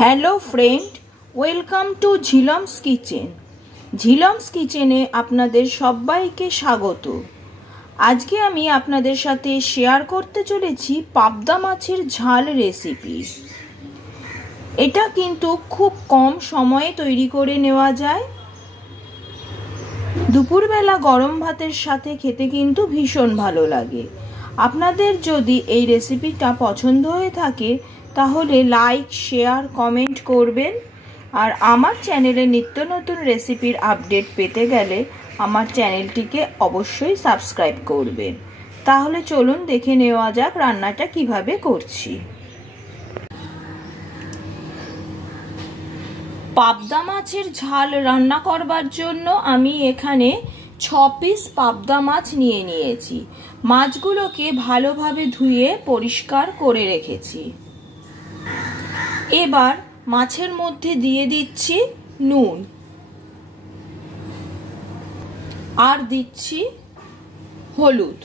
Hello friend, welcome to Jhilam's kitchen. Jhilam's কিচেনে আপনাদের সবাইকে স্বাগত। আজকে আমি আপনাদের সাথে শেয়ার করতে চলেছি পাবদা মাছের ঝাল রেসিপি। এটা কিন্তু খুব কম সময়ে তৈরি করে নেওয়া যায়। দুপুরবেলা গরম ভাতের সাথে খেতে কিন্তু ভীষণ ভালো লাগে। আপনাদের যদি এই রেসিপিটা পছন্দ হয়ে থাকে তাহলে লাইক, শেয়ার, কমেন্ট করবেন। আর আমার চ্যানেলে নিত্য নতুন রেসিপির আপডেট পেতে গেলে আমার চ্যানেলটিকে অবশ্যই সাবস্ক্রাইব করবেন। তাহলে চলুন দেখে নেওয়া যাক রান্নাটা কিভাবে করছি। পাবদা মাছের ঝাল রান্না করবার জন্য আমি এখানে 6 পিস পাবদা মাছ নিয়ে নিয়েছি। মাছগুলোকে ভালোভাবে ধুয়ে পরিষ্কার করে রেখেছি। এবার মাছের মধ্যে দিয়ে দিচ্ছি নুন আর দিচ্ছি হলুদ।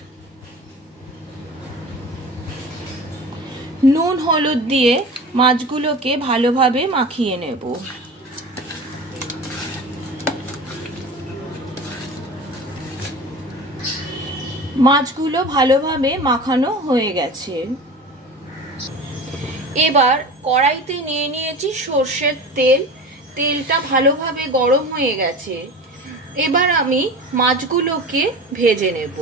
নুন হলুদ দিয়ে মাছগুলোকে ভালোভাবে মাখিয়ে নেব। মাছগুলো ভালোভাবে মাখানো হয়ে গেছে। এবার কড়াইতে নিয়ে নিয়েছি সর্ষের তেল। তেলটা ভালোভাবে গরম হয়ে গেছে। এবার আমি মাছগুলোকে ভেজে নেব।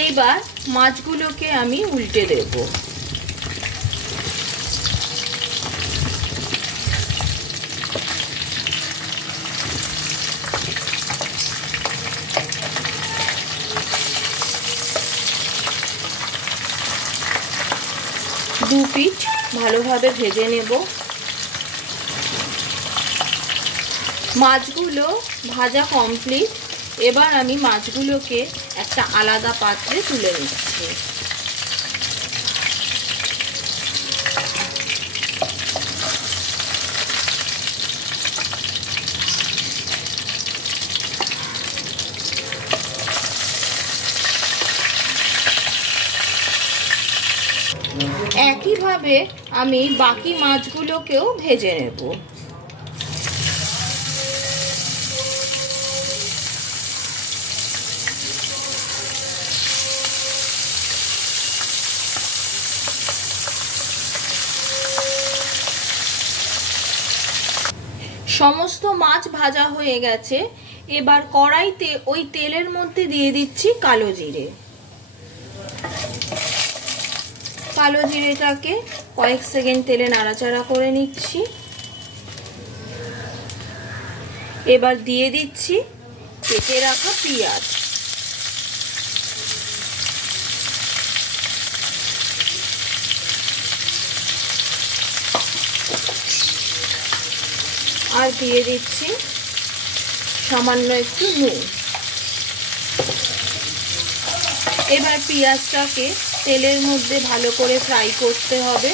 এইবার মাছগুলোকে আমি উল্টে দেব। দু পিঠ ভালোভাবে ভেজে নেব। মাছগুলো ভাজা কমপ্লিট। এবার আমি মাছগুলোকে একটা আলাদা পাত্রে তুলে নিচ্ছি। একইভাবে আমি বাকি মাছগুলোকেও ভেজে নেব। সমস্ত মাছ ভাজা হয়ে গেছে। এবার কড়াইতে ওই তেলের মধ্যে দিয়ে দিচ্ছি কালো জিরে। কালো জিরেটাকে কয়েক সেকেন্ড তেলে নাড়াচাড়া করে নিচ্ছি। এবার দিয়ে দিচ্ছি কেটে রাখা পেঁয়াজ। আর দিয়ে দিচ্ছি সামান্য একটু নুন। এবার পেঁয়াজটাকে তেলের মধ্যে ভালো করে ফ্রাই করতে হবে।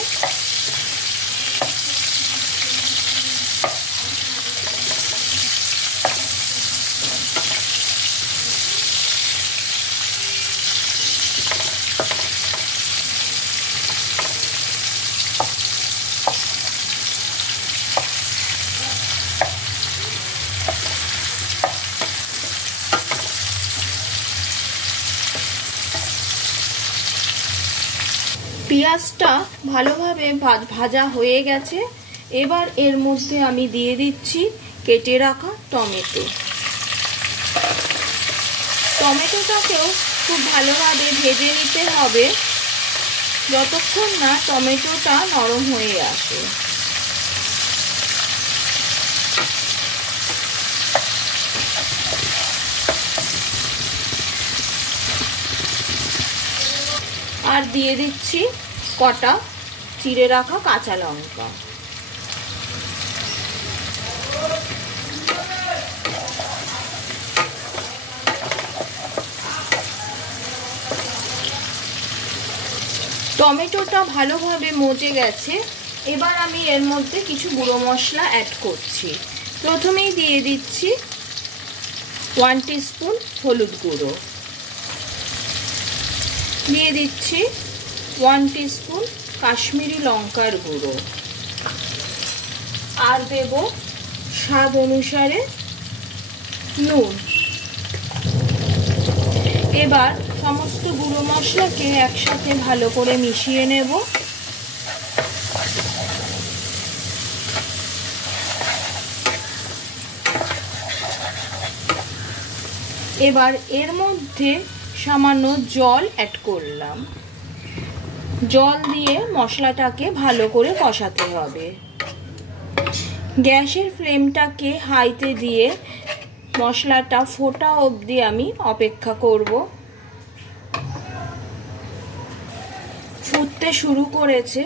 পেঁয়াজটা ভালোভাবে ভাজা হয়ে গেছে। এবার এর মধ্যে আমি দিয়ে দিচ্ছি কেটে রাখা টমেটো। টমেটোটাকেও খুব ভালোভাবে ভেজে নিতে হবে যতক্ষণ না টমেটোটা নরম হয়ে আসে। আর দিয়ে দিচ্ছি কটা চিড়ে রাখা কাঁচা লঙ্কা। টমেটোটা ভালোভাবে মজে গেছে। এবার আমি এর মধ্যে কিছু গুঁড়ো মশলা অ্যাড করছি। প্রথমেই দিয়ে দিচ্ছি 1 টিস্পুন হলুদ গুঁড়ো, দিয়ে দিচ্ছি 1 টিস্পুন কাশ্মীরি লঙ্কার গুঁড়ো, আর দেব স্বাদ অনুসারে নুন। এবার সমস্ত গুঁড়ো মশলাকে একসাথে ভালো করে মিশিয়ে নেব। এবার এর মধ্যে সামান্য জল অ্যাড করলাম। জল দিয়ে মশলাটাকে ভালো করে কষাতে হবে। গ্যাসের ফ্লেমটাকে হাইতে দিয়ে মশলাটা ফোটা অবধি আমি অপেক্ষা করব। ফুটতে শুরু করেছে।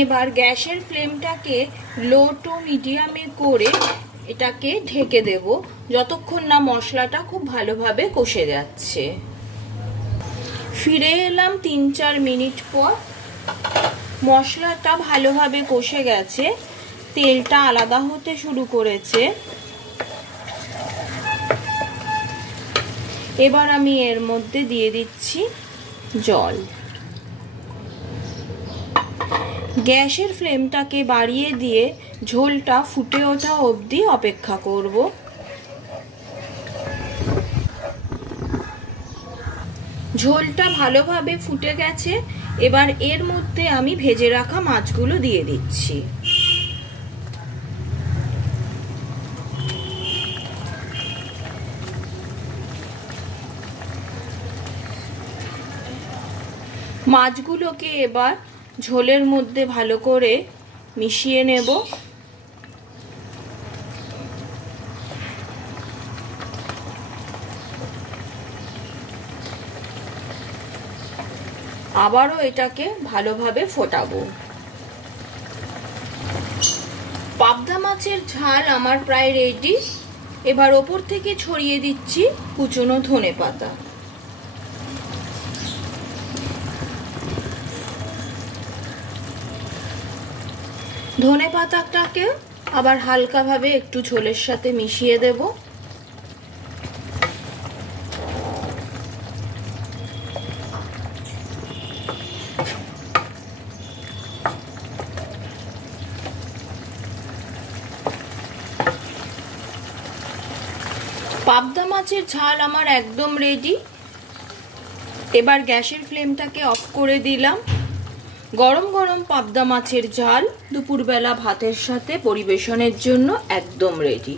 এবার গ্যাসের ফ্লেমটাকে লো টু মিডিয়ামে করে এটাকে ঢেকে দেব যতক্ষণ না মশলাটা খুব ভালোভাবে কষে যাচ্ছে। ফিরে এলাম 3-4 মিনিট পর। মশলাটা ভালোভাবে কষে গেছে, তেলটা আলাদা হতে শুরু করেছে। এবার আমি এর মধ্যে দিয়ে দিচ্ছি জল। গ্যাসের ফ্লেমটাকে বাড়িয়ে দিয়ে ঝোলটা ফুটে ওঠা অবধি অপেক্ষা করব। ঝোলটা ভালোভাবে ফুটে গেছে। এবার এর মধ্যে আমি ভেজে রাখা মাছগুলো দিয়ে দিচ্ছি। মাছগুলোকে এবার ঝোলের মধ্যে ভালো করে মিশিয়ে নেব। আবারও এটাকে ভালোভাবে ফোটাবো। পাবদা মাছের ঝাল আমার প্রায় রেডি। এবার ওপর থেকে ছড়িয়ে দিচ্ছি কুচনো ধনেপাতা। ধনেপাতাটাকে আবার হালকাভাবে একটু ঝোলের সাথে মিশিয়ে দেব। পাবদা মাছের ঝাল আমার একদম রেডি। এবার গ্যাসের ফ্লেমটাকে অফ করে দিলাম। গরম গরম পাবদা মাছের ঝাল দুপুরবেলা ভাতের সাথে পরিবেশনের জন্য একদম রেডি।